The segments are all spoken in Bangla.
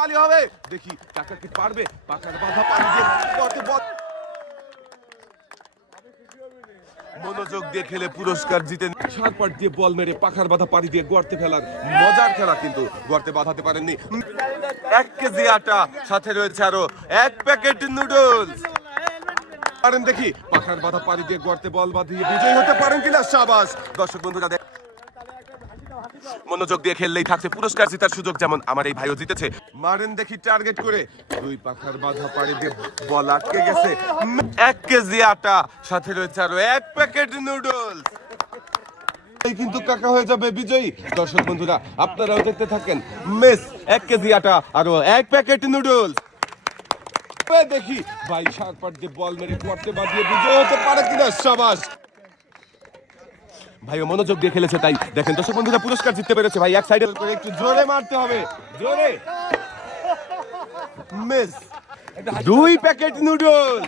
হবে দেখি কাকা কি পারবে পাকার বাধা পানি দিয়ে গর্তে বল মনোযোগ দিয়ে খেলে পুরস্কার জিতেন সারপাট দিয়ে বল মেরে পাখার বাধা পানি দিয়ে গর্তে ফেলার মজার খেলা কিন্তু গর্তে বাঁধাতে পারেননি 1 কেজি আটা সাথে রয়েছে আরো 1 প্যাকেট নুডলস পারেন দেখি পাখার বাধা পানি দিয়ে গর্তে বল বাঁধিয়ে বিজয়ী হতে পারেন কিনা শাবাশ দর্শক বন্ধুরা মনোযোগ দিয়ে খেললেই থাকছে পুরস্কার জেতার সুযোগ যেমন আমার এই ভাইও জিতেছে মারেন দেখি টার্গেট করে দুই পাখার বাধা পাড়ি দিয়ে বল আটকে গেছে 1 কেজি আটা সাথে রয়েছে আরো 1 প্যাকেট নুডলস এই কিন্তু কাকা হয়ে যাবে বিজয়ী দর্শক বন্ধুরা আপনারাও দেখতে থাকেন মিস 1 কেজি আটা আরো 1 প্যাকেট নুডলস দেখি ভাই সারপাট দিয়ে বল মেরে গর্তে বাঁধিয়ে বিজয়ী হতে পারে কিনা শাবাশ ভাইও মনোযোগ দিয়ে খেলেছে তাই দেখেন দর্শক বন্ধুরা পুরস্কার জিততে পেরেছে ভাই এক সাইডে করে একটু জোরে মারতে হবে জোরে মিস 2 প্যাকেট নুডলস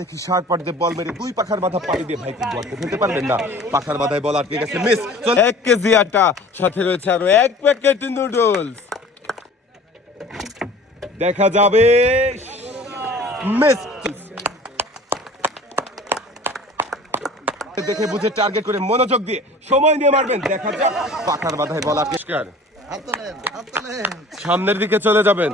দেখি শার্ট পাট দিয়ে বল মেরে দুই পাখার বাধা পাড়ি দিয়ে ভাই কি গর্তে ফেলতে পারবেন না পাখার বাধায় বল আটকে গেছে মিস চল 1 কেজি আটা সাথে রয়েছে আরো 1 প্যাকেট নুডলস দেখা যাবে মিস দেখে বুঝে টার্গেট করে মনোযোগ দিয়ে সময় নিয়ে মারবেন দেখা যাক পাখার বাধায় বলা পরিষ্কার সামনের দিকে চলে যাবেন